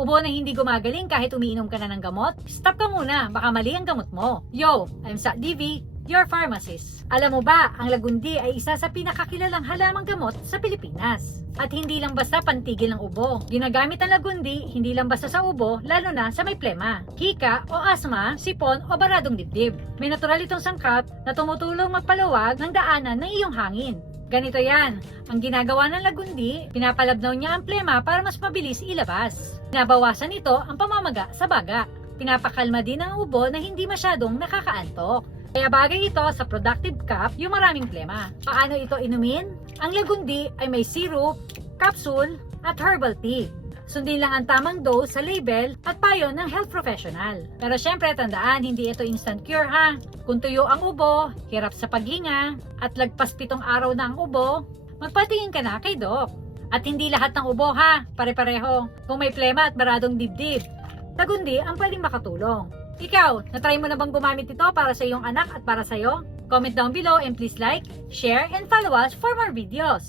Ubo na hindi gumagaling kahit umiinom ka na ng gamot? Stop ka muna, baka mali ang gamot mo. Yo, I'm Sa DV, your pharmacist. Alam mo ba, ang lagundi ay isa sa pinakakilalang halamang gamot sa Pilipinas. At hindi lang basta pantigil ng ubo. Ginagamit ang lagundi hindi lang basta sa ubo, lalo na sa may plema, hika o asma, sipon o baradong dibdib. May natural itong sangkap na tumutulong magpaluwag ng daanan ng iyong hangin. Ganito yan, ang ginagawa ng lagundi, pinapalabnaw niya ang plema para mas mabilis ilabas. Pinabawasan nito ang pamamaga sa baga. Pinapakalma din ang ubo na hindi masyadong nakakaantok. Kaya bagay ito sa productive cough yung maraming plema. Paano ito inumin? Ang lagundi ay may syrup, capsule, at herbal tea. Sundin lang ang tamang dose sa label at payo ng health professional. Pero syempre tandaan, hindi ito instant cure ha. Kung tuyo ang ubo, hirap sa paghinga, at lagpas 7 araw na ang ubo, magpatingin ka na kay doc. At hindi lahat ng ubo ha, pare-pareho. Kung may plema at baradong dibdib, lagundi ang pwedeng makatulong. Ikaw, natry mo na bang gumamit ito para sa iyong anak at para sa iyo? Comment down below and please like, share, and follow us for more videos.